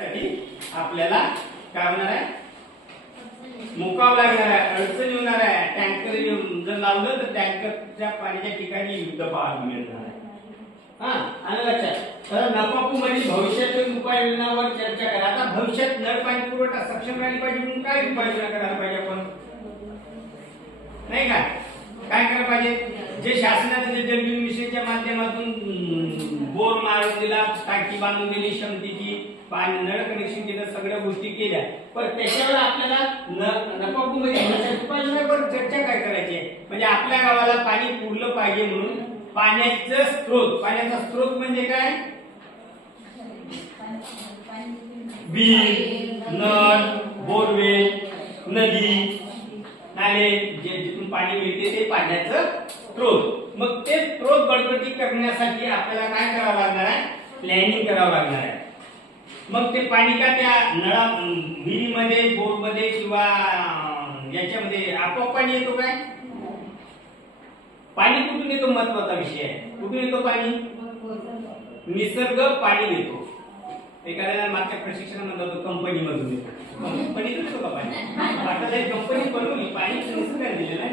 आपल्याला काय होणार आहे, मुकावं लागणार आहे, अडचण येणार आहे. टँकर जर लावलं तर टँकरच्या पाण्याच्या ठिकाणी युद्ध पाहायला मिळणार आहे. आणि लक्षात नफापूमध्ये भविष्यातील उपाययोजनावर चर्चा करा. आता भविष्यात नळ पाणी पुरवठा सक्षम राहिली पाहिजे म्हणून काय उपाययोजना करायला पाहिजे आपण, नाही का? काय करायला पाहिजे? जे शासनाचे जल जीवन मिशनच्या माध्यमातून बोर मारून दिला, टाकी बांधून दिली, क्षमतेची पाणी नळ कनेक्शन केलं, सगळ्या गोष्टी केल्या. पण त्याच्यावर आपल्याला नफापूमध्ये उपाययोजनावर चर्चा काय करायची आहे, म्हणजे आपल्या गावाला पाणी पुरलं पाहिजे म्हणून पाण्याचा स्रोत म्हणजे काय? विहीर, नळ, बोरवेल, नदी, नाले, जिथून पाणी मिळते ते पाण्याचं स्रोत. मग ते स्रोत बळकटी करण्यासाठी आपल्याला काय करावं लागणार आहे? प्लॅनिंग करावं लागणार आहे. मग ते पाणी का त्या नळा विहिरीमध्ये, बोरमध्ये किंवा याच्यामध्ये आपोआप पाणी येतो काय? पाणी कुठून येतो? महत्वाचा विषय आहे. कुठून येतो पाणी? निसर्ग पाणी देतो. एखाद्या मागच्या प्रशिक्षणामध्ये होतो कंपनी मधून येतो. कंपनीतून येतो का पाणी? आता कंपनी बनवली, पाणी निसर्गाने दिलेलं आहे.